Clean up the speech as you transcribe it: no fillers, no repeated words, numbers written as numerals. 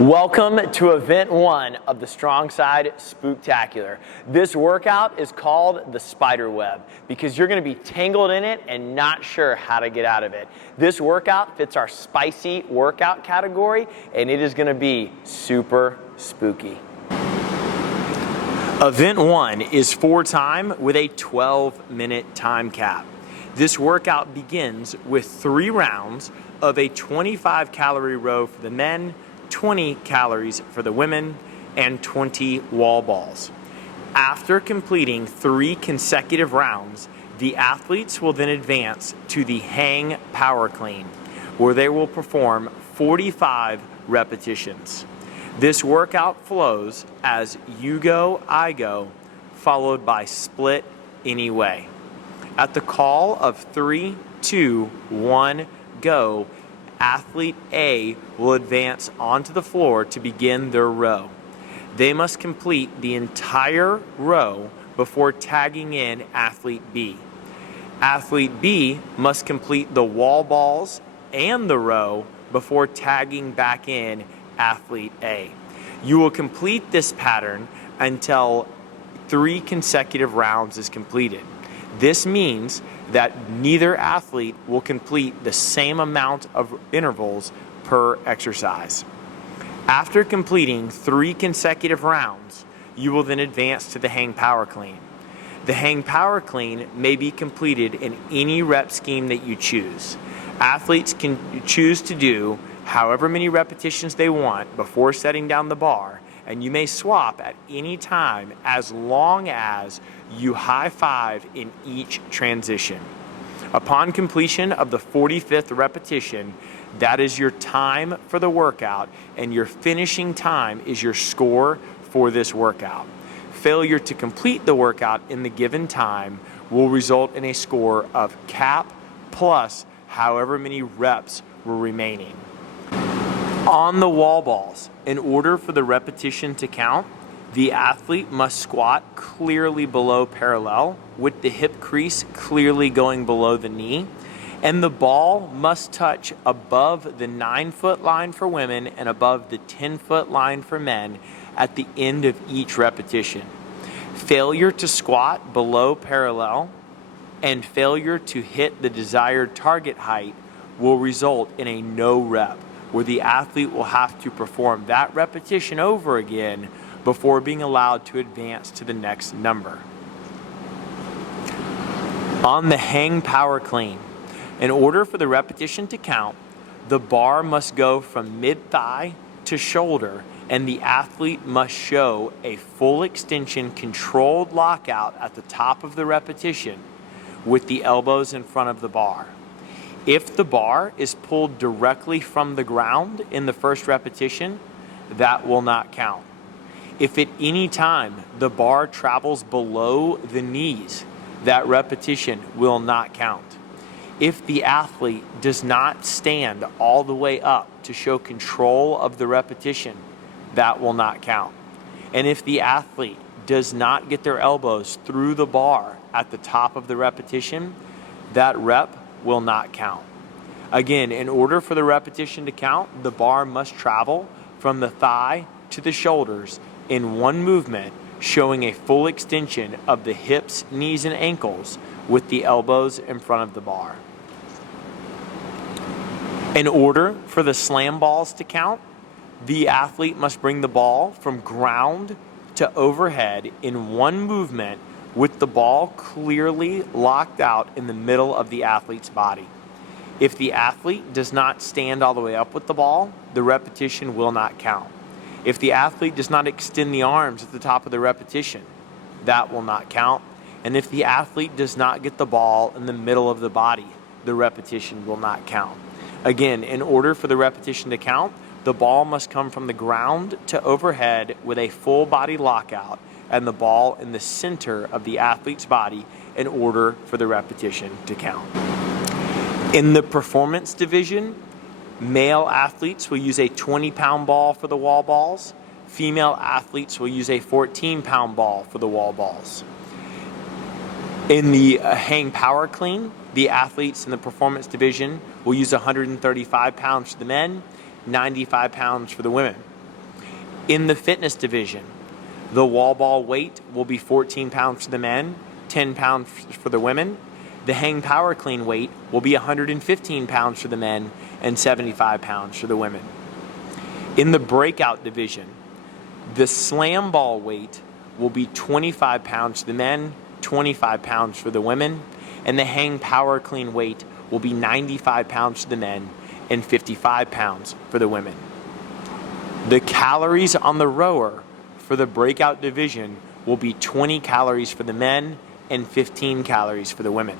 Welcome to event 1 of the Strong Side Spooktacular. This workout is called the spider web because you're going to be tangled in it and not sure how to get out of it. This workout fits our spicy workout category and it is going to be super spooky. Event 1 is 4 time with a 12-minute time cap. This workout begins with 3 rounds of a 25-calorie row for the men, 20 calories for the women, and 20 wall balls. After completing 3 consecutive rounds, the athletes will then advance to the hang power clean, where they will perform 45 repetitions. This workout flows as you go, I go, followed by split anyway. At the call of 3, 2, 1, go, athlete A will advance onto the floor to begin their row. They must complete the entire row before tagging in athlete B. Athlete B must complete the wall balls and the row before tagging back in athlete A. You will complete this pattern until 3 consecutive rounds is completed. This means that neither athlete will complete the same amount of intervals per exercise. After completing 3 consecutive rounds, you will then advance to the hang power clean. The hang power clean may be completed in any rep scheme that you choose. Athletes can choose to do however many repetitions they want before setting down the bar, and you may swap at any time as long as you high five in each transition. Upon completion of the 45th repetition, that is your time for the workout, and your finishing time is your score for this workout. Failure to complete the workout in the given time will result in a score of cap plus however many reps were remaining. On the wall balls, in order for the repetition to count, the athlete must squat clearly below parallel with the hip crease clearly going below the knee, and the ball must touch above the 9-foot line for women and above the 10-foot line for men at the end of each repetition. Failure to squat below parallel and failure to hit the desired target height will result in a no rep, where the athlete will have to perform that repetition over again before being allowed to advance to the next number. On the hang power clean, in order for the repetition to count, the bar must go from mid-thigh to shoulder, and the athlete must show a full extension controlled lockout at the top of the repetition with the elbows in front of the bar. If the bar is pulled directly from the ground in the first repetition, that will not count. If at any time the bar travels below the knees, that repetition will not count. If the athlete does not stand all the way up to show control of the repetition, that will not count. And if the athlete does not get their elbows through the bar at the top of the repetition, that rep will not count. Again, in order for the repetition to count, the bar must travel from the thigh to the shoulders in one movement, showing a full extension of the hips, knees, and ankles with the elbows in front of the bar. In order for the slam balls to count, the athlete must bring the ball from ground to overhead in one movement with the ball clearly locked out in the middle of the athlete's body. If the athlete does not stand all the way up with the ball, the repetition will not count. If the athlete does not extend the arms at the top of the repetition, that will not count. And if the athlete does not get the ball in the middle of the body, the repetition will not count. Again, in order for the repetition to count, the ball must come from the ground to overhead with a full body lockout and the ball in the center of the athlete's body in order for the repetition to count. In the performance division, male athletes will use a 20-pound ball for the wall balls. Female athletes will use a 14-pound ball for the wall balls. In the hang power clean, the athletes in the performance division will use 135 pounds for the men, 95 pounds for the women. In the fitness division, the wall ball weight will be 14 pounds for the men, 10 pounds for the women. The hang power clean weight will be 115 pounds for the men and 75 pounds for the women. In the breakout division, the slam ball weight will be 25 pounds for the men, 25 pounds for the women, and the hang power clean weight will be 95 pounds for the men and 55 pounds for the women. The calories on the rower for the breakout division will be 20 calories for the men and 15 calories for the women.